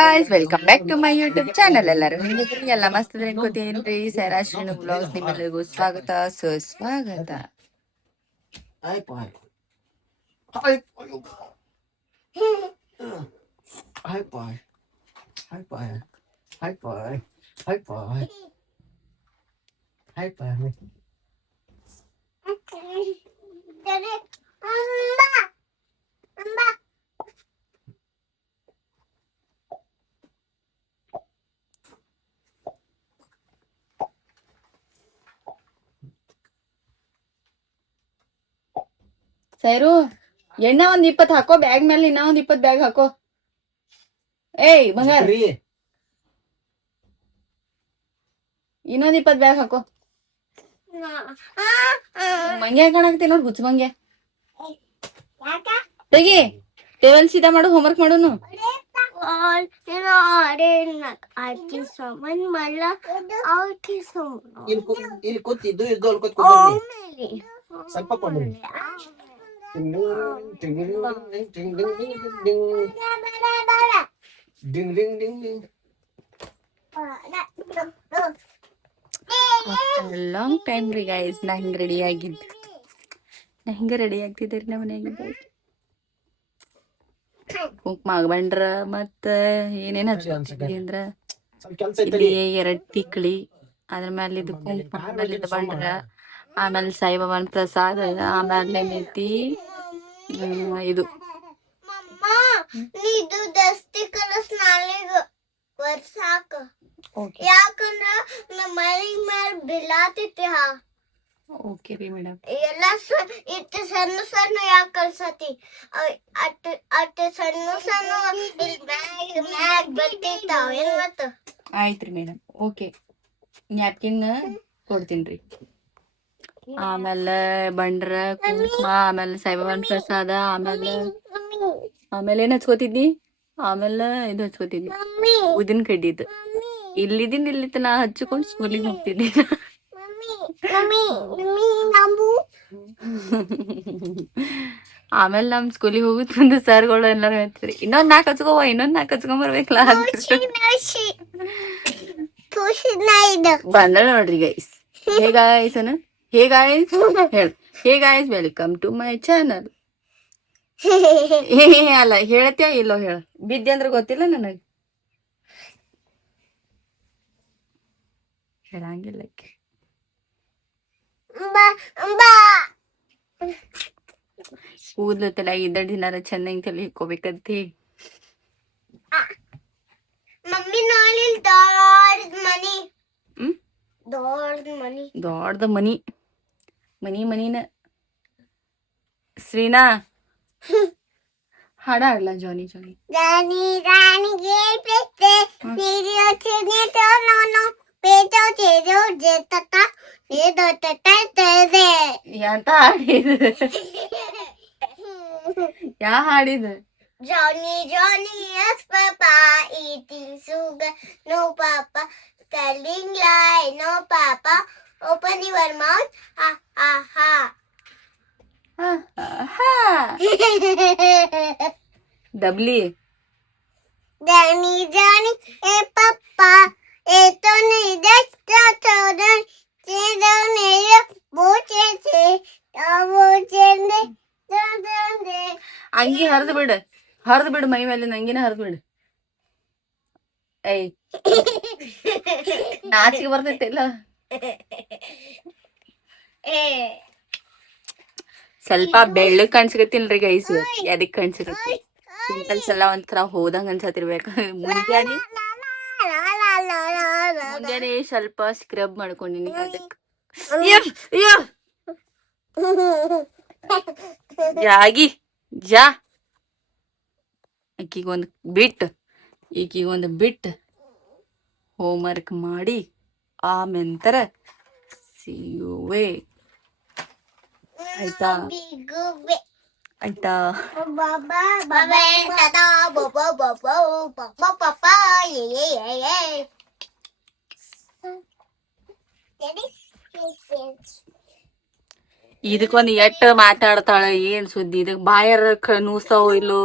Guys, welcome back to my YouTube channel. ಎಲ್ಲರೂ ಹೆಂಗಿದ್ರಿ? ಎಲ್ಲ ಮಸ್ತ್ ಇದ್ರೆ ಅನ್ಕೋತೀನ್ರಿ. ಸೈರಾಶ್ರೀನು ಬ್ಲಾಗ್ಸ್ ನಿಮ್ಮೆಲ್ಲರಿಗೂ ಸ್ವಾಗತ ಸುಸ್ವಾಗತ. ಸೈರು, ಎಣ್ಣೆ ಒಂದ್ 20 ಹಾಕೋ ಬ್ಯಾಗ್ ಮೇಲೆ. ಇನ್ನ ಒಂದ್ 20 ಬ್ಯಾಗ್ ಹಾಕೋ. ಏಯ್ ಬಂಗಾರ, ಇನ್ನೊಂದ್ 20 ಬ್ಯಾಗ್ ಹಾಕೋ. ಮಂಗ್ಯ ಕಾಣಕತ್ತಿ ನೋಡ್, ಹುಚ್ಚ ಮಂಗ್ಯ. ತೆಗಿ, ಟೇಬಲ್ ಸೀದಾ ಮಾಡು, ಹೋಮ್ವರ್ಕ್ ಮಾಡೋನು. ಸ್ವಲ್ಪ ಕೊಡು. ಲಾಂಗ್ ಟೈಮ್ ರೀ ಗೈಸ್, ನಾ ಹಿಂಗ ರೆಡಿ ಆಗಿದ್ದು. ನಾ ಹಿಂಗ ರೆಡಿ ಆಗ್ತಿದ್ದೆ ನಮ್ಮ ಮನೆಯಾಗಿದ್ದ. ಕುಂಕುಮ ಬಂಡ್ರ ಮತ್ತ ಏನೇನ್ ಹಚ್ಚಿದ್ವಿ ಅಂದ್ರ ಇಲ್ಲಿ 2 ತಿಕ್ಳಿ, ಅದ್ರ ಮೇಲೆ ಇದು ಕುಂಕುಮ, ಆಮೇಲೆ ಇದು ಬಂಡ್ರ, ಆಮೇಲೆ ಸಾಯಿಬಾಬಾನ್ ಪ್ರಸಾದ, ಆಮೇಲೆ ಏನೈತಿ ಇದು ದಸ್ತಿ ಕಲಸ್ ನಾಳೆಗ ವರ್ಷಾಕ. ಯಾಕಂದ್ರ ನಮ್ಮ ಮನೆ ಮೇಲೆ ಬಿಲಾತೈತಿ. ಓಕೆ ರೀ ಮೇಡಮ್. ಎಲ್ಲ ಇಟ್ಟು ಸಣ್ಣ ಸಣ್ಣ ಯಾಕೆ ಕಲ್ಸತಿ? ಅಟ್ಟು ಸಣ್ಣ ಸಣ್ಣ ಮ್ಯಾಗ್ ಬರ್ತಿರ್ತಾವ. ಏನ್ ಮತ್ತ? ಆಯ್ತ್ರಿ ಮೇಡಮ್, ಓಕೆ. ನ್ಯಾಪ್ಕಿನ್ ಕೊಡ್ತೀನ್ರಿ. ಆಮೇಲೆ ಬಂಡ್ರ, ಕುಂಕುಮ, ಆಮೇಲೆ ಸಾಯಿಬಾಬಾನ್ ಪ್ರಸಾದ, ಆಮೇಲೆ ಏನ್ ಹಚ್ಕೋತಿದ್ನಿ? ಆಮೇಲೆ ಇದು ಹಚ್ಕೋತಿದ್ನಿ, ಉದಿನ ಕಡ್ಡಿದ್ದು. ಇಲ್ಲಿದ್ದೀನಿ, ಇಲ್ಲಿ ನಾ ಹಚ್ಚಿಕೊಂಡು ಸ್ಕೂಲಿಗೆ ಹೋಗ್ತಿದ್ದೆ. ಆಮೇಲೆ ನಮ್ ಸ್ಕೂಲಿಗೆ ಹೋಗುದ್ ಮುಂದೆ ಸರ್ಗಳು ಎಲ್ಲಾರು ಹೇಳ್ತಿದ್ರಿ, ಇನ್ನೊಂದ್ 4 ಹಚ್ಕೋವ, ಇನ್ನೊಂದ್ 4 ಹಚ್ಕೊಂಬರ್ಬೇಕಲ್ಲ. ಬಂದ ನೋಡ್ರಿ ಗೈಸ್. ಹೇ ಗಾಯ್ಸ್ ಅನು, ಹೇ ಗಾಯ್ಸ್ ಹೇಳು. Hey guys, welcome to my channel. ಅಲ್ಲ, ಹೇಳ್ತೀಯ ಇಲ್ಲೋ ಹೇಳ. ಬಿದ್ದೆ ಅಂದ್ರೆ ಗೊತ್ತಿಲ್ಲ ನನಗೆ, ಹೇಳಂಗಿಲ್ಲ. ಕೂದ್ಲು ತಲೆ ಇದ್ದಡಿನಾರ ಚೆನ್ನಾಗಿ ತಲೆ ಇಕ್ಕೋಬೇಕಂತ ಹೇಳಿ. ಮಮ್ಮಿ ನೋಡಿ, ದೊಡ್ಡ ಮನಿ. ದೊಡ್ಡ ಮನಿನ. ಶ್ರೀನಾ, ಹಾಡ ಆಡ್ಲಾ? ಜಾನಿ ರಾಣಿಗೆ ಎಂತ ಹಾಡಿದ? ಯಾ ಹಾಡಿದ? Johnny, yes, Papa, eating sugar, no, Papa, telling lie, no, Papa, open your mouth, ha, ha, ha. ಡಬ್ಲಿ. Johnny, hey, Papa, eto ni desta chodan, chedo ne boche che, boche ne. ಅಂಗಿ ಹರಿದು ಬಿಡು ಮೈ ಮೇಲೆ, ಅಂಗಿನ ಹರಿದು ಬಿಡು. ಏಯ್, ನಾಚಿಗೆ ಬರ್ತೈತಿಲ್ಲ. ಸ್ವಲ್ಪ ಬೆಳ್ಳು ಕಾಣಿಸ್ಕತ್ತಿಲ್ರಿ ಗೈಸ್. ಎದಕ್ ಕಾಣಿಸ್ಕತ್ತಿ? Pimples ಎಲ್ಲ ಒಂಥರ ಹೋದಂಗ ಅನ್ಸತಿರ್ಬೇಕ. ಮುಂಜಾನೆ ಸ್ವಲ್ಪ ಸ್ಕ್ರಬ್ ಮಾಡ್ಕೊಂಡಿನಿ ಅದಕ್ಕೆ. ಜಾಗಿ ಜಾ. ಈಕಿಗೊಂದು ಬಿಟ್ ಹೋಮ್ವರ್ಕ್ ಮಾಡಿ ಆಮೆಂತರ ಸಿಗುವೆ. ಆಯ್ತಾ? ಇದಕ್ಕೊಂದು ಎಟ್ಟ ಮಾತಾಡ್ತಾಳ, ಏನ್ ಸುದ್ದಿ? ಇದಕ್ ಬಾಯರ ನೂಸ್ತಾವೋ ಇಲ್ಲೋ,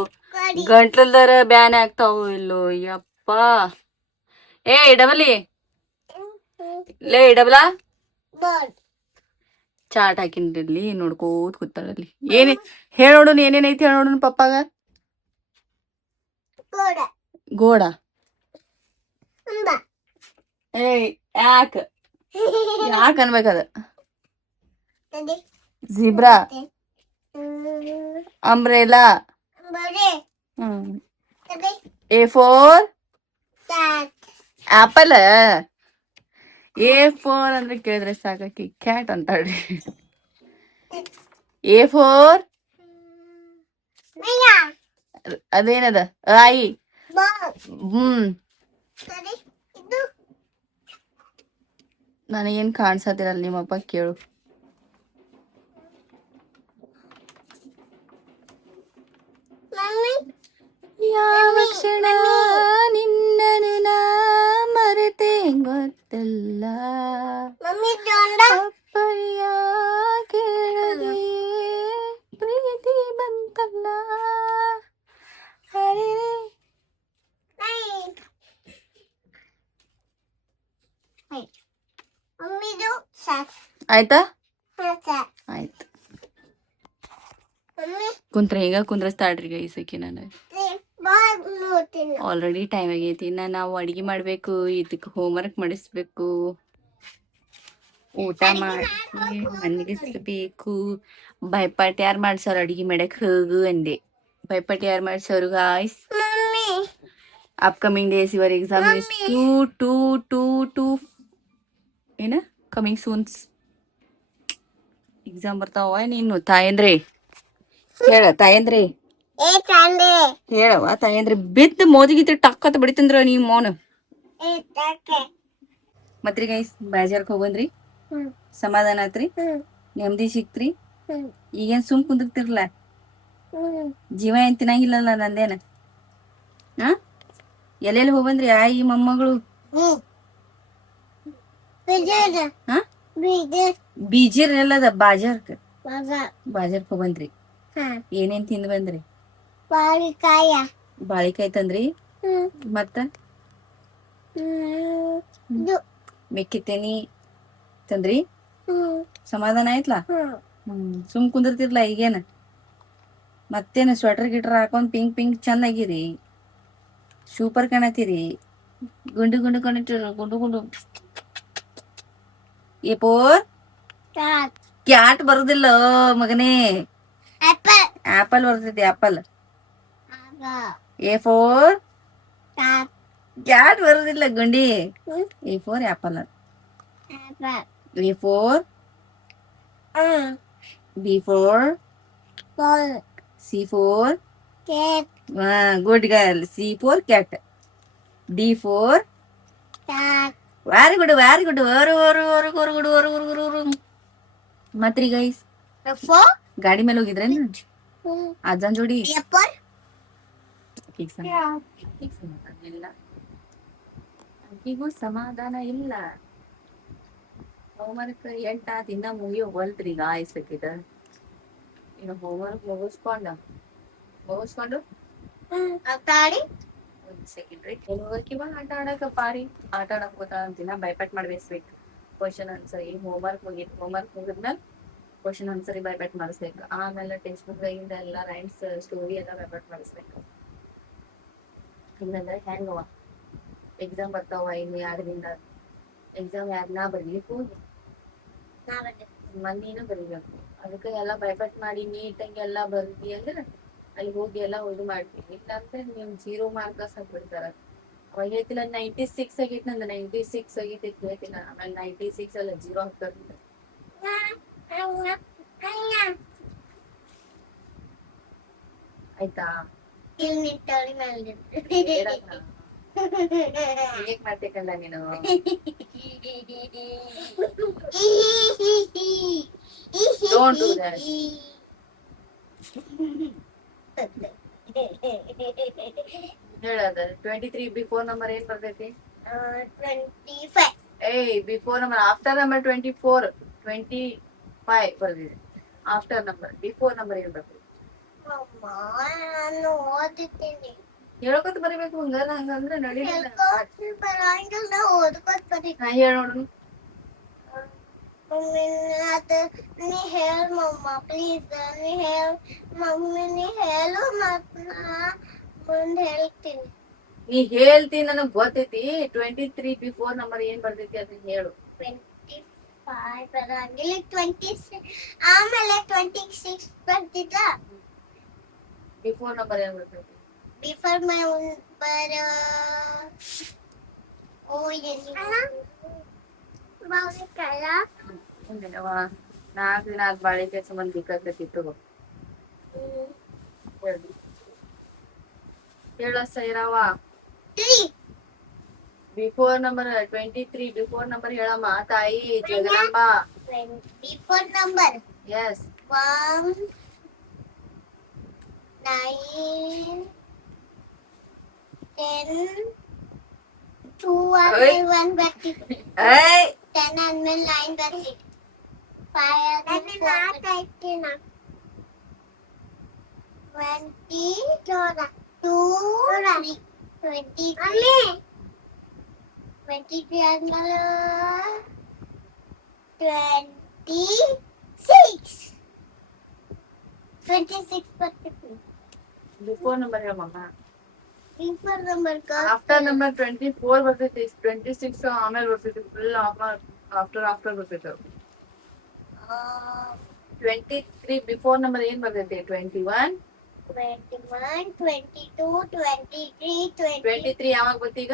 ಗಂಟ್ಲಲ್ದಾರ ಬ್ಯಾನೆ ಆಗ್ತಾವೋ ಇಲ್ಲೋ. ಯಪ್ಪ, ಯಪ್ಪ ಏ ಡಬಲಿ ಲೇ ಡಬಲಾ Bird. ಚಾಟ್ ಹಾಕಿನ್ರಿ ನೋಡ್ಕೋತ್ ಕೂತಾಳಲ್ಲಿ ಏನೇ ಹೇಳೋಡು ಏನೇನೈತಿ ಹೇಳೋಡು ಪಪ್ಪಾಗ Good. ಗೋಡ Umba. ಏಯ್ ಯಾಕ ಯಾಕ ಅನ್ಬೇಕದ Daddy. Zebra Mm, umbrella Buddy. ಹ್ಮ್ Daddy. A4 Cat. Apple A4 ಅಂದ್ರೆ ಕೇಳಿದ್ರೆ ಸಾಕಾಕಿ ಕ್ಯಾಟ್ ಅಂತಾಳ್ರಿ A4 Maya. ಅದೇನದ ಐ Ball. ಹ್ಮ್ Daddy. Idu. ನನಗೇನ್ ಕಾಣ್ಸತ್ತಿರಲ್ಲ ನಿಮ್ಮಪ್ಪ ಕೇಳು Mommy. ಯಾವ ಕ್ಷಣ ನಿನ್ನನೆ ನಾ ಮರೆತೆ ಗೊತ್ತಲ್ಲ Mommy Donda. ಅಪ್ಪಯ್ಯ ಕೇಳದೆ ಪ್ರೀತಿ ಬಂತಲ್ಲ ಹರೇ Hey. Hey. Mommy do sat. ಆಯ್ತಾ Sat. ಆಯ್ತು Mommy. ಕುಂತ್ರ ಈಗ ಕುಂದ್ರಸ್ತಾಳ್ರಿ ಗೈಸಕಿ ನಾನು Ball nothing. ಆಲ್ರೆಡಿ ಟೈಮ್ ಆಗೈತಿ ನಾವು ಅಡಿಗೆ ಮಾಡ್ಬೇಕು ಇದಕ್ಕೆ ಹೋಮ್ವರ್ಕ್ ಮಾಡಿಸ್ಬೇಕು ಊಟ ಮಾಡಿ ಮನಗಿಸ್ಬೇಕು ಭಯಪಾಟ್ ಯಾರು ಮಾಡ್ಸೋರು ಅಡಿಗೆ ಮಾಡಕ್ ಹೋಗು ಅಂದೆ ಭಯಪಾಟ್ ಯಾರು ಮಾಡ್ಸೋರು guys Mommy. Upcoming days your exam is to ಏನ ಕಮಿಂಗ್ ಸೂನ್ಸ್ ಎಕ್ಸಾಮ್ ಬರ್ತಾವ ನೀನು ತಾಯಂದ್ರೆ ಹೇಳ ತಾಯಂದ್ರೆ Hey Sunday. ಹೇಳವ ತಾಯಂದ್ರೆ ಬಿದ್ದು ಮೋದಿಗಿತ್ತು ಟಕ್ಕತ್ ಬಿಡ್ತಂದ್ರ ನೀವ್ ಮೋನ Hey Take. ಮತ್ರಿ ಗೈಸ್ ಬಾಜಾರ್ಕ್ ಹೋಗಂದ್ರಿ ಸಮಾಧಾನ ಆತ್ರಿ ನೆಮ್ಮದಿ ಸಿಕ್ತ್ರಿ ಈಗೇನ್ ಸುಮ್ ಕುಂದಿರ್ತಿರ್ಲ ಜೀವ ಏನ್ ತಿನ್ನಂಗಿಲ್ಲಲ್ಲ ನಂದೇನ ಹಾ ಎಲ್ಲೆಲ್ಲಿ ಹೋಗಂದ್ರಿ ಆಯಿ ಮೊಮ್ಮಗಳು Bijad. ಹಾ Bijad. ಬೀಜಿರ್ ಎಲ್ಲದ ಬಾಜಾರ್ಕ್ Baga. ಬಾಜಾರ್ಕ್ ಹೋಗಂದ್ರಿ Ha. ಏನೇನ್ ತಿಂದ್ ಬಂದ್ರಿ Pari kaya. ಬಾಳಿಕಾಯಿ ತಂದ್ರಿ ಮತ್ತ Du. ಮೆಕ್ಕಿತೇನಿ ತಂದ್ರಿ ಸಮಾಧಾನ ಆಯ್ತ್ಲಾ ಸುಮ್ ಕುಂದಿರ್ತಿರ್ಲ ಈಗೇನ ಮತ್ತೇನ ಸ್ವೆಟರ್ ಗಿಟ್ರ್ ಹಾಕೊಂಡ್ ಪಿಂಕ್ ಚೆನ್ನಾಗಿರಿ ಸೂಪರ್ ಕಾಣತ್ತೀರಿ ಗುಂಡು ಕಾಣಿಟ್ಟಿರ ಗುಂಡು ಏಪೋರ್ Cat. ಕ್ಯಾಟ್ ಬರುದಿಲ್ಲ ಮಗನೇ Apple. ಆಪಲ್ ಬರ್ತೈತಿ apple Aga. A4 Cat. Cat ಬರುದಿಲ್ಲ ಗುಂಡಿ A4 apple Apple. A4 B4 Ball. C4 Cat. Good girl C4 cat D4 Cat. Very good ಮತ್ರಿ ಗೈಸ್ Four. ಗಾಡಿ ಮೇಲೆ ಹೋಗಿದ್ರೇನು ಅಜ್ಜನ್ ಜೋಡಿ Apple. ಈಗ ಸಮಾಧಾನ ಇಲ್ಲ ಆಕಿಗೂ ಸಮಾಧಾನ ಇಲ್ಲ ಹೋಮ್ವರ್ಕ್ 8 ಆತ್ ಇನ್ನ ಮುಗಿಯೋವಲ್ತ್ರಿ ಗಾಯ್ಸ್ ಹಾಕಿದ ಇನ್ನು ಹೋಮ್ವರ್ಕ್ ಮುಗಿಸ್ಕೊಂಡು Atari. ಒಂದ್ ಸೆಕೆಂಡ್ ರೀ ಹೋಗಕ್ಕಿವ ಆಟ ಆಡಕ ಪಾರಿ ಆಟ ಆಡಕ್ ಗೊತ್ತಾ ಅಂತಿನ ಬೈಪಾಟ್ ಮಾಡ್ಬೇಸ್ಬೇಕು ಕ್ವಶನ್ ಆನ್ಸರ್ ಈಗ ಹೋಮ್ವರ್ಕ್ ಮುಗಿದ್ಮೇಲೆ ಕ್ವಶನ್ ಆನ್ಸರ್ ಬೈಪಾಟ್ ಮಾಡಿಸ್ಬೇಕು ಆಮೇಲೆ ಟೆಕ್ಸ್ಟ್ ಬುಕ್ ಇಂದ ಎಲ್ಲ ರೈಮ್ಸ್ ಸ್ಟೋರಿ ಎಲ್ಲ ಬೈಪಾಟ್ ಮಾಡಿಸ್ಬೇಕು ಹಿಂಗಂದ್ರೆ ಹೆಂಗವ ಎಕ್ಸಾಮ್ ಬರ್ತಾವ ಇನ್ನು 2 ದಿನ ಎಕ್ಸಾಮ್ ನಾ ಬರ್ಲಿಕ್ಕೆ ಮಂದಿನ ಬರೀಬೇಕು ಅದಕ್ಕೆ ಎಲ್ಲ ಬೈಪಾಟ್ ಮಾಡಿ ನೀಟಾಗಿ ಎಲ್ಲ ಬರ್ದಿ ಅಂದ್ರೆ ಅಲ್ಲಿ ಹೋಗಿ ಎಲ್ಲ ಇದು ಮಾಡ್ತೀವಿ ಇಲ್ಲಾಂದ್ರೆ ನಿಮ್ 0 ಮಾರ್ಕ್ಸ್ ಹಾಕ್ಬಿಡ್ತಾರ ಅವಾಗ ಹೇಳ್ತಿಲ್ಲ 96 ಆಗೈತಿ ನಂದು 96 ಆಗೈತಿ ಹೇಳ್ತಿಲ್ಲ ಆಮೇಲೆ 96 ಅಲ್ಲ 0 ಹಾಕ್ತಾರ ಆಯ್ತಾ ಹೇಗ್ ಮಾಡ್ಬೇಕಲ್ಲ ನೀನು Don't do that. ಹೇಳದ 23 ಬಿಫೋರ್ ನಂಬರ್ ಏನ್ ಬರ್ತೈತಿ 25. ಏಯ್ ಬಿಫೋರ್ ನಂಬರ್ ಆಫ್ಟರ್ ನಂಬರ್ 24 25 ಬರ್ದಿದೆ ಆಫ್ಟರ್ ನಂಬರ್ ಬಿಫೋರ್ ನಂಬರ್ ಏನ್ ಬರ್ತೈತಿ ನಾನು ಓದುತ್ತೇನೆ ಹೇಳ್ಕೊತ ಬರಿಬೇಕು ಹಂಗಲ್ಲ ಹಂಗಂದ್ರೆ ನಡೀಲಿಲ್ಲ. ಹೇಳ್ಕೊತ ಬರಂಗಿಲ್ಲ, ಓದ್ಕೊತ ಬರೀ. ನಾ ಹೇಳ್ ನೋಡು. ಮಮ್ಮಿ ನೀ ಹೇಳ್ ಮಮ್ಮ ಪ್ಲೀಸ್, ನೀ ಹೇಳ್ ಮಮ್ಮಿ, ನೀ ಹೇಳು ಮತ್ ನಾ ಮುಂದ್ ಹೇಳ್ತೀನಿ. ನೀ ಹೇಳ್ತಿ ನನಗ್ ಗೊತ್ತೈತಿ. 23 ಬಿಫೋರ್ ನಂಬರ್ ಏನ್ ಬರ್ತೈತಿ ಅದನ್ನ ಹೇಳು. 25 ಬರಂಗಿಲ್ಲ, 26 ಆಮೇಲೆ 26 ಬರ್ತಿತ್ತ. ಬಿಫೋರ್ ನಂಬರ್ ಏನ್ ಬರ್ತೈತಿ? ಬಿಫೋರ್ ಮೈ ಬರ ಓ ಬಾವಿಕಲ್ಲ. ಮುಂದಿನವ 4 ದಿನ ಆದ್ ಬಾಳಿಕೆ ಸಂಬಂಧ ಬೇಕಾಗ್ತಿತ್ತು. ಹೇಳ ಸೈರವ್ವ. 3 ಬಿಫೋರ್ ನಂಬರ್ 23 ಬಿಫೋರ್ ನಂಬರ್ ಹೇಳಮ್ಮ ತಾಯಿ ಜಗದಂಬ. ಬಿಫೋರ್ ನಂಬರ್ ಎಸ್ 1 9 10 2 ಆದ್ಮೇಲೆ 1 ಬರ್ತಿತ್ತು. ಏಯ್ 10 ಆದ್ಮೇಲೆ 9 ಬರ್ತಿತ್ತು. 5 ಆದ್ಮೇಲೆ 4 ಬರ್ತಿತ್ತು. 20 2 23 23 ಆದ್ಮೇಲೆ 26 ಬರ್ತಿತ್ತು. ಬಿಫೋರ್ ನಂಬರ್ ಹೇಳಮ್ಮ. ಬಿಫೋರ್ ನಂಬರ್ ಆಫ್ಟರ್ ನಂಬರ್ 24 ಬರ್ತೈತಿ. 26 ಆಮೇಲೆ ಬರ್ತೈತಿ. ಫುಲ್ ಆಫ್ಟರ್ ಬರ್ತೈತಿ. 23 ಬಿಫೋರ್ ನಂಬರ್ ಏನ್ ಬರ್ತೈತಿ? 21 21 22 23 23 ಯಾವಾಗ ಬರ್ತೀಗ?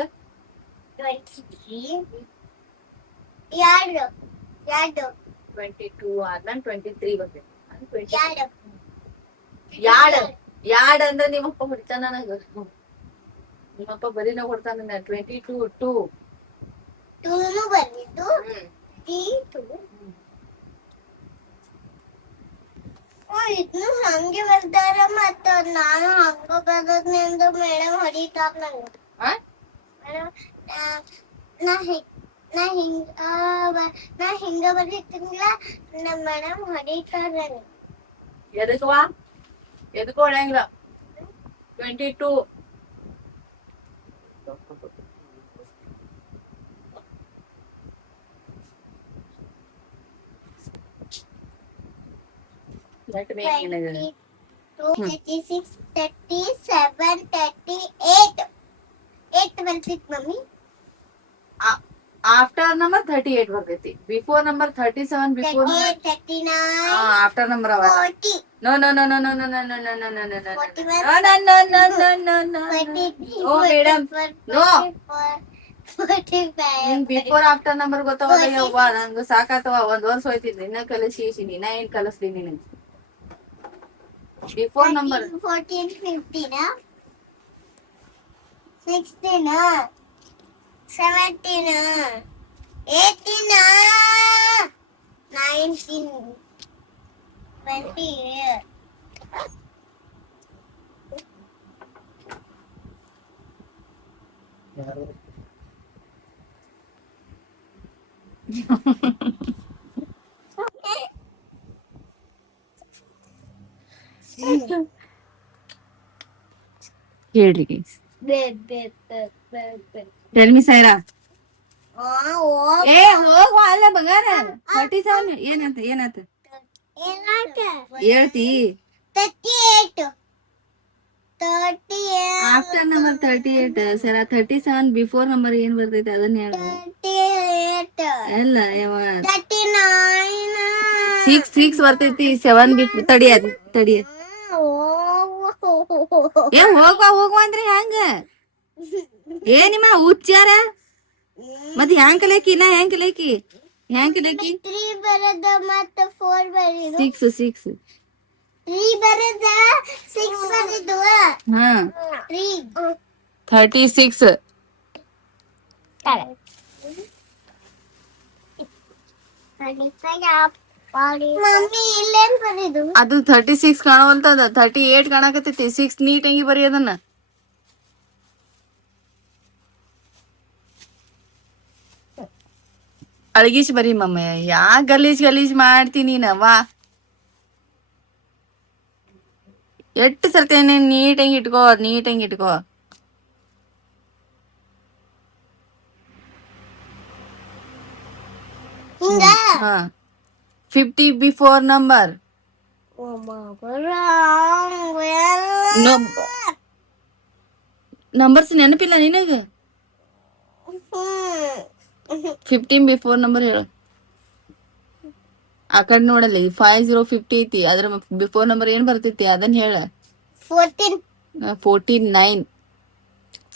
23 ಎರಡು 22 ಆದ್ಮೇಲೆ 23 ಬರ್ತೈತಿ. ಎರಡು ಯಾಡ್ ಅಂದ್ರೆ ನಿಮ್ಮಪ್ಪ ಹೊಡಿತಾನ ನನಗ. ನಿಮ್ಮಪ್ಪ ಬರೀ ನಾವು ಹೊಡ್ತಾನ 22 2. 2 ಬಂದಿದ್ದು 2 ಇದನ್ನು ಹಂಗೆ ಬರ್ತಾರ ಮತ್ತ ನಾನು ಹಂಗ ಬರೋದ್ನಿಂದ ಮೇಡಮ್ ಹೊಡಿತಾರ ನಂಗೆ. ನಾ ಹಿಂಗ ಬರೀತಿಲ್ಲ, ನಮ್ಮ ಮೇಡಮ್ ಹೊಡಿತಾರ ನನಗೆ. ಎದಕ್ಕವಾ? ಎದಕ್ಕೂ ಹೊಡ್ಯಂಗಿಲ್ಲ. 22 22 36 37 38 8 ಬರ್ತಿತ್ತು ಮಮ್ಮಿ. ಆಫ್ಟರ್ ನಂಬರ್ 38 ಬರ್ತೈತಿ. Before number 37 before 39 after number ಅವ. 40 no no no no no no no no no no no no no 41 no madam no. 45 ನಿಂಗ್ ಬಿಫೋರ್ ಆಫ್ಟರ್ ನಂಬರ್ ಗೊತ್ತಾವಲ್ಲ ಯವ್ವ. ನಂಗ ಸಾಕಾತವ. 1 ವರ್ಷ ಹೋಯ್ತಿದ್ರಿ ಇನ್ನ ಕಲಿಸಿನಿ. ನಾ ಏನ್ ಕಲಿಸ್ಲಿ ನಿನಗೆ? ಬಿಫೋರ್ ನಂಬರ್ 14 15 16 17 18 19 20 ಹೇಳ್ರಿ ಗೈಸ್. Tell me Saira. ಏ ಹೋಗ್ ಅಲ್ಲ ಬಂಗಾರ. 37 ಏನಾತ ಹೇಳ್ತಿ? 38 ಆಫ್ಟರ್ ನಂಬರ್ 38 ಸರ. 37 ಬಿಫೋರ್ ನಂಬರ್ ಏನ್ ಬರ್ತೈತಿ ಅದನ್ನ ಹೇಳ. 38 ಎಲ್ಲ 39 6 ಬರ್ತೈತಿ. 7 ತಡಿಯದ್ ಏ ಹೋಗ್ವಾ ಅಂದ್ರೆ ಹಂಗ ಏ ನಿಮ್ಮ ಹುಚ್ಚಾರ. ಮತ್ ಹ್ಯಾಂಗ್ ಕಲಿಯಕಿ? ನಾ ಹೆಂಗ್ ಕಲಿಯಕಿ? 3 ಬರದ ಮತ್ತ 4 ಬರಿದು 6 3 ಬರದ 6 ಬರಿದು ಹಾ 3 36 ಮಮ್ಮಿ ಇಲ್ಲೇನ್ ಬರಿದು? ಅದು 36 ಕಾಣವಲ್ತದ. 38 ಕಾಣಕತ್ತೈತಿ. 6 ನೀಟಂಗಿ ಬರೀ ಅದನ್ನ. ಅಳಗಿಸ್ ಬರೀ ಮಮ್ಮ. ಯಾ ಗಲೀಜ್ ಮಾಡ್ತೀನಿ ನವಾ. ಎಟ್ಟು ಸರ್ತಿ ನೀಟಂಗಿ ಇಟ್ಕೋ. ಹಿಂಗ ಹಾ 50 ಬಿಫೋರ್ ನಂಬರ್. ನಂಬರ್ಸ್ ನೆನಪಿಲ್ಲ ನಿನಗ? 15 ಬಿಫೋರ್ ನಂಬರ್ ಹೇಳು. ಆ ಕಡೆ ನೋಡಲ್ಲಿ 5050 ಐತಿ, ಅದ್ರ ಬಿಫೋರ್ ನಂಬರ್ ಏನ್ ಬರ್ತೈತಿ ಅದನ್ನ ಹೇಳ. 14 49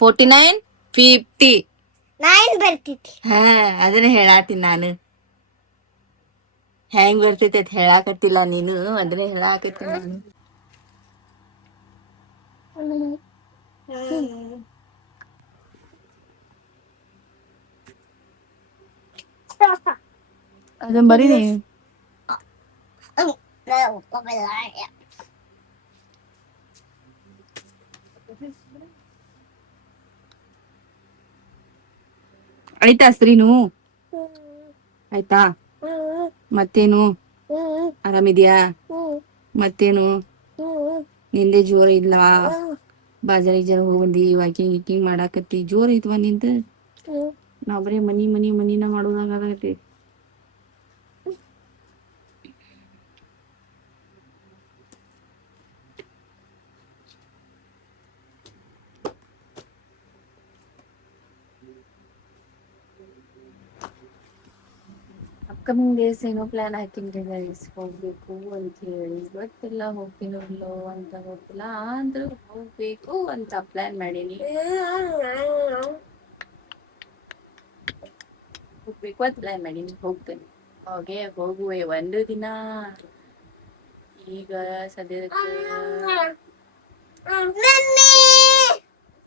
49 50. 9 ಬರ್ತೈತಿ. ಹಾ ಅದನ್ನ ಹೇಳಾತೀನಿ ನಾನು. ಹೆಂಗ್ ಬರ್ತೈತಿ ಅಂತ ಹೇಳಾಕತ್ತಿಲ್ಲ ನೀನು, ಅದನ್ನ ಹೇಳಾಕತ್ತಿ ನಾನು. ಅದನ್ನ ಬರೀನಿ. ಆಯ್ತಾ ಸ್ತ್ರೀನು? ಆಯ್ತಾ? ಮತ್ತೇನು? ಆರಾಮಿದ್ಯಾ? ಮತ್ತೇನು? ನಿಂದೆ ಜೋರ ಇಲ್ಲ. ಬಾಜಾರಿಗೆ ಜರ ಹೋಗಿ ಬಂದಿ, ವಾಕಿಂಗ್ ಗೀಕಿಂಗ್ ಮಾಡಾಕತ್ತಿ, ಜೋರ್ ಐತ್ವಾ ನಿಂದ. ನಾವ್ ಬರೀ ಮನಿನ ಮಾಡೋದಾಗತೈತಿ. ಅಪ್ಕಮಿಂಗ್ ಡೇಸ್ ಏನೋ ಪ್ಲಾನ್ ಹಾಕಿನ್ರಿ ಗೈಸ್, ಹೋಗ್ಬೇಕು ಅಂತ ಹೇಳಿ. ಗೊತ್ತಿಲ್ಲ ಹೋಗ್ತೀನೋ ಇಲ್ಲೋ ಅಂತ, ಗೊತ್ತಿಲ್ಲ ಆದ್ರೂ ಹೋಗ್ಬೇಕು ಅಂತ ಪ್ಲಾನ್ ಮಾಡೀನಿ. ಹೋಗ್ಬೇಕು ಅಂತ ಪ್ಲಾನ್ ಮಾಡೀನಿ, ಹೋಗ್ತೇನೆ. ಹೋಗುವೆ ಒಂದು ದಿನ. ಈಗ ಸದ್ಯಕ್ಕೆ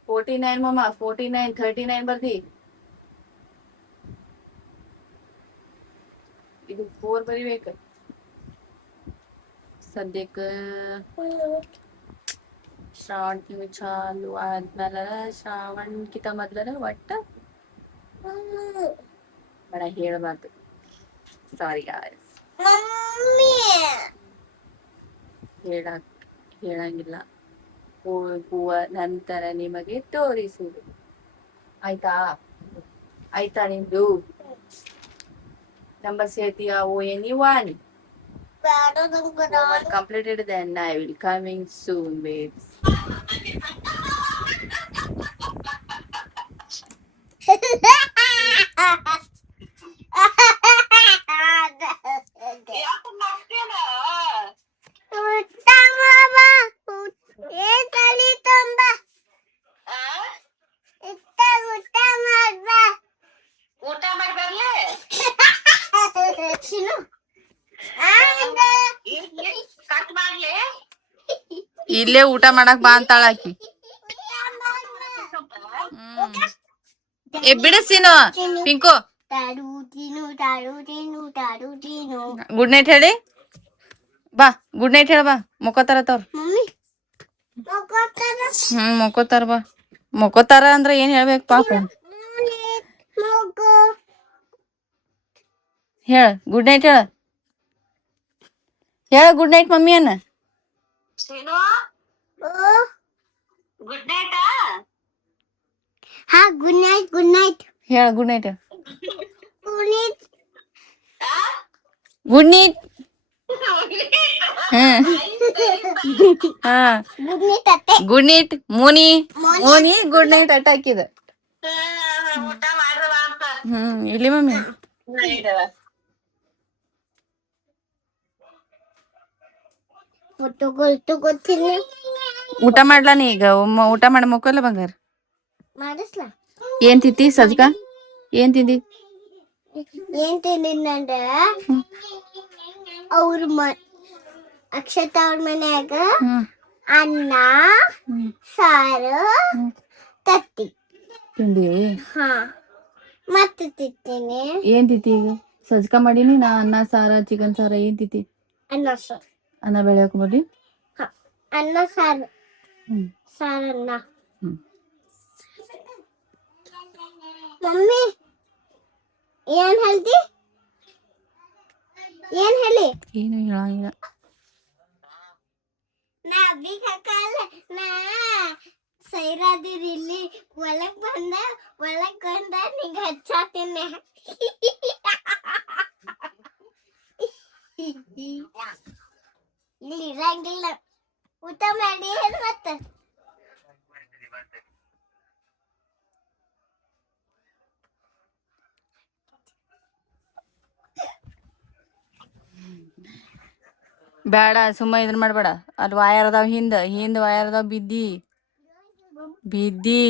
49 ಮಮ್ಮ, 49 39 ಬರ್ದಿ. ಇದು 4 ಬರಿಬೇಕು ಸದ್ಯಕ್ಕೆ. ಶ್ರಾವಣ ತಿಂಗಳು ಚಾಲು ಆದ್ಮೇಲೆ, ಶ್ರಾವಣಕ್ಕಿಂತ ಮೊದ್ಲರ ಒಟ್ಟ ಬೇಡ ಹೇಳ್ಬಾರ್ದು, ಸಾರಿ ಗಾಯ್ಸ್. ಹೇಳಂಗಿಲ್ಲ. ಹೋಗುವ ನಂತರ ನಿಮಗೆ ತೋರಿಸುವುದು. ಆಯ್ತಾ? ಆಯ್ತಾ ನಿಮ್ದು? ನಂಬರ್ಸ್ ಹೇಳ್ತೀಯಾ? anyone completed, then I will coming soon, babes. ಇಲ್ಲೇ ಊಟ ಮಾಡಕ್ ಬಾ ಅಂತಾಳ ಆಕಿ. ಬಿಡಿಸಿನು ಪಿಂಕು. ಗುಡ್ ನೈಟ್ ಹೇಳಿ ಬಾ. ಗುಡ್ ನೈಟ್ ಹೇಳ ಬಾ. ಮೊಕ್ಕೋತಾರ ತವ್ರ. ಮೊಕ್ಕೋತಾರ ಬಾ. ಮೊಕ್ಕೋತಾರ ಅಂದ್ರ ಏನ್ ಹೇಳ್ಬೇಕು ಪಾಪ. ಹೇಳ ಗುಡ್ ನೈಟ್ ಹೇಳ. ಹೇಳ ಗುಡ್ ನೈಟ್ ಮಮ್ಮಿ ಅನ್ನ. Good night. ಹಾ ಗುಡ್ ನೈಟ್. ಗುಡ್ ನೈಟ್ ಹೇಳ. Good night. Good night. Good night. Good night Moni. Moni good night ಅಟ್ಟ ಹಾಕಿದ. ಇಲ್ಲಿ ಮಮ್ಮಿ. ಊಟ ಮಾಡ್ಲಾನಿ ಈಗ. ಊಟ ಮಾಡಿ ಮಕ್ಕಲ್ಲ ಬಂಗಾರ. ಏನ್ ತಿಂತಿ ಸಜ್ಕ? ಏನ್ ತಿಂದಿ? ಏನ್ ತಿಂದಿನಂದ್ರ ಅವ್ರ ಅಕ್ಷತ ಅವ್ರ ಮನ್ಯಾಗ ಅನ್ನ ಸಾರು ತತ್ತಿ ತಿಂದಿ. ಹಾ ಮತ್ತೆ ತಿಂತೀನಿ. ಏನ್ ತಿಂತಿ ಈಗ? ಸಜ್ಕ ಮಾಡೀನಿ ನಾ. ಅನ್ನ ಸಾರ ಚಿಕನ್ ಸಾರ ಏನ್ ತಿಂತಿ? ಅನ್ನ ಸಾರು. ಅನ್ನ ಬೆಳೆ ಹಾಕೊಂಬರ್ರಿ. ಅನ್ನ ಸಾರು. ಸಾರನ್ನ. ಮಮ್ಮಿ ಏನ್ ಹೇಳ್ತಿ? ಏನ್ ಹೇಳಿ? ಏನು ಹೇಳಂಗಿಲ್ಲ. ನಾ ಬಿಗ್ ಹಾಕಲ್ಲ. ನಾ ಸೈರಾದಿರಿ ಇಲ್ಲಿ ಒಳಗ್ ಬಂದ ನಿಂಗ ಹಚ್ಚಾತೀನಿ. ಇಲ್ಲಿ ಇರಂಗಿಲ್ಲ. ಊಟ ಮಾಡಿ ಮತ್ತೆ ಬೇಡ ಸುಮ್ಮ ಇದನ್ ಮಾಡ್ಬೇಡ. ಅಲ್ಲಿ ವಾಯರ್ ಅದಾವ, ಹಿಂದ ವಾಯರ್ ಅದಾವ, ಬಿದ್ದಿ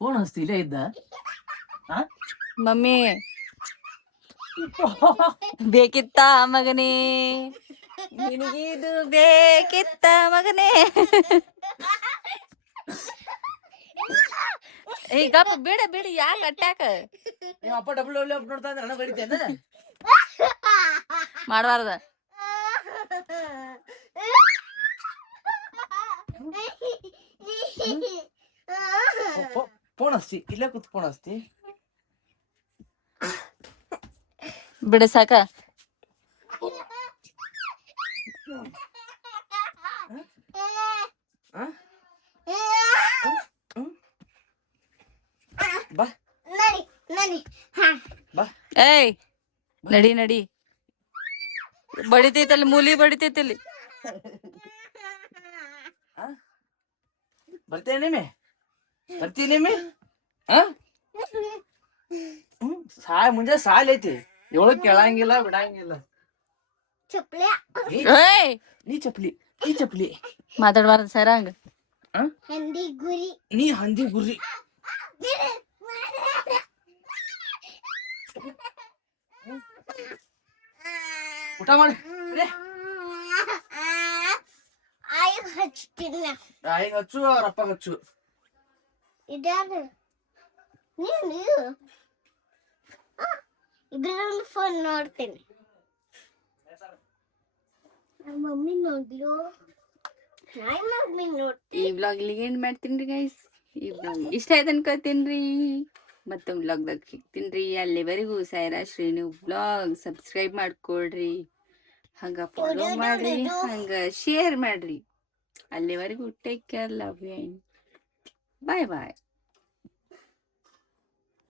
ಫೋನ್ ಹಸ್ತಿ ಇಲ್ಲೇ ಇದ್ದ ಮಮ್ಮಿ ಬೇಕಿತ್ತ ಮಗನೇ, ನಿನಗಿದು ಬೇಕಿತ್ತ ಮಗನೇ. ಈಗ ಬಿಡ ಬಿಡ, ಯಾಕೆ ಅಟ್ಯಾಕ ನಿಮ್ಮ ಅಪ್ಪ ಡಬ್ಲ್ಯೂ ಅಪ್ ನೋಡ್ತಾ ಇದ್ರೆ ನನಗೆ ಬಡಿತೇನೆ. ಮಾಡಬಾರ್ದ. ಫೋನ್ ಹಸ್ತಿ ಇಲ್ಲೇ ಕೂತ್ ಫೋನ್ ಹಸ್ತಿ. ಬಿಡ ಸಾಕ. ಬಾ ನಡಿ ನಡಿ. ಬಾ ಏಯ್ ನಡಿ ನಡಿ. ಬಡಿತೈತಲ್ಲಿ, ಮೂಲಿ ಬಡಿತೈತಲ್ಲಿ. ಬರ್ತೇನೆ ಬರ್ತೀನಿ ಮುಂಜಾನೆ ಸಾಲ ಐತಿ, ಏಳಕ್ ಕೇಳಂಗಿಲ್ಲ ಬಿಡಂಗಿಲ್ಲ. ಚಪ್ಲಿ ಏಯ್ ನೀ ಚಪ್ಲಿ ಮಾತಾಡ್ಬಾರ್ದು ಸರಂಗ. ಹಂದಿ ಗುರಿ. ನೀ ಹಂದಿ ಗುರ್ರಿ. ಊಟ ಮಾಡಿ ಆಯ್ ಹಚ್ತೀನಿ. ಈಗ ಹಚ್ಚು, ಅವ್ರ ಅಪ್ಪ ಹಚ್ಚು. ಇದ್ಯಾರು ನೀನು? ಇದ್ರಲ್ಲಿ ಫೋನ್ ನೋಡ್ತೀನಿ. ನಮ್ಮ ಮಮ್ಮಿ ನೋಡ್ಲು, ನಮ್ಮ ಮಮ್ಮಿ ನೋಡ್ತೀನಿ. ಈ ವ್ಲಾಗ್ ಇಲ್ಲಿಗೆ ಎಂಡ್ ಮಾಡ್ತೀನಿ ಗೈಸ್. ಈ ವ್ಲಾಗ್ ಇಷ್ಟ ಆಯ್ತು ಅನ್ಕೋತೀನಿ. ಮತ್ತೊಂದು ವ್ಲಾಗ್ದಾಗ ಸಿಗ್ತೀನಿ. ಅಲ್ಲಿವರೆಗೂ ಸಾಯಿರಾ ಶ್ರೀನು ವ್ಲಾಗ್ ಸಬ್ಸ್ಕ್ರೈಬ್ ಮಾಡ್ಕೊಳ್ರಿ, ಹಂಗ ಫಾಲೋ ಮಾಡ್ರಿ, ಹಂಗ ಶೇರ್ ಮಾಡ್ರಿ. ಅಲ್ಲಿವರೆಗೂ take care, love you, bye bye.